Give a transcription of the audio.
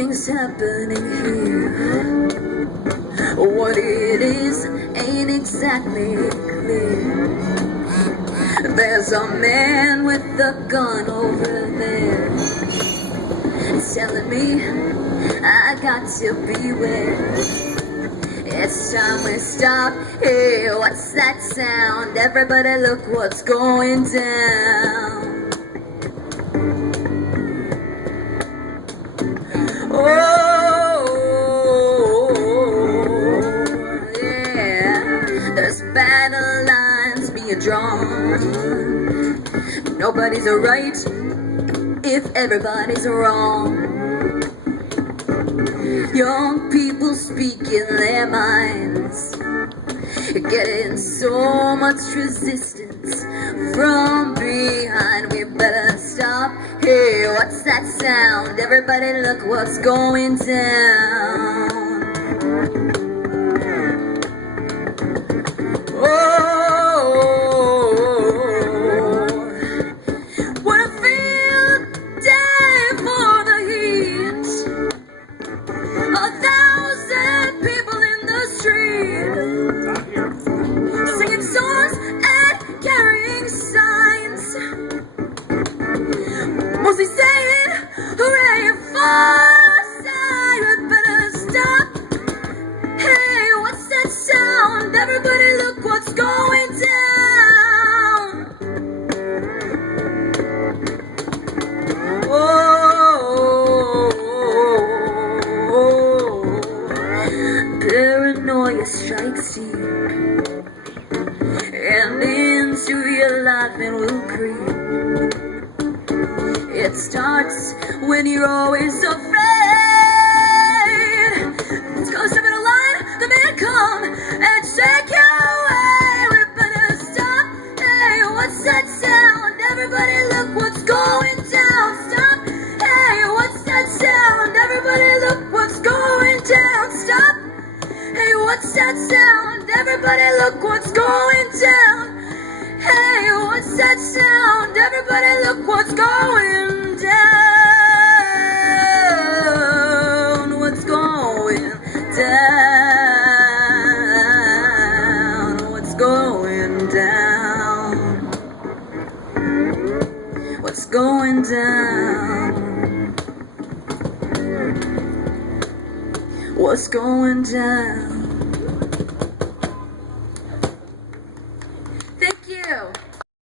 Something's happening here. What it is ain't exactly clear. There's a man with a gun over there telling me I got to beware. It's time we stop. Hey, what's that sound? Everybody look what's going down. Oh, yeah. There's battle lines being drawn. Nobody's right if everybody's wrong. Young people speaking their minds, getting so much resistance from behind. We better stop. Hey, what's that sound? Everybody look what's going down. Mostly saying, hooray for side, we better stop. Hey, what's that sound? Everybody look what's going down. Oh, paranoia strikes deep, and into your life it will creep. It starts when you're always afraid. Let's go step in a line, the man come and take you away. We better stop. Hey, what's that sound? Everybody look what's going down. Stop. Hey, what's that sound? Everybody look what's going down. Stop. Hey, what's that sound? Everybody look what's going down. Hey, what's that sound? Everybody look what's going down. What's going down? What's going down? What's going down? What's going down?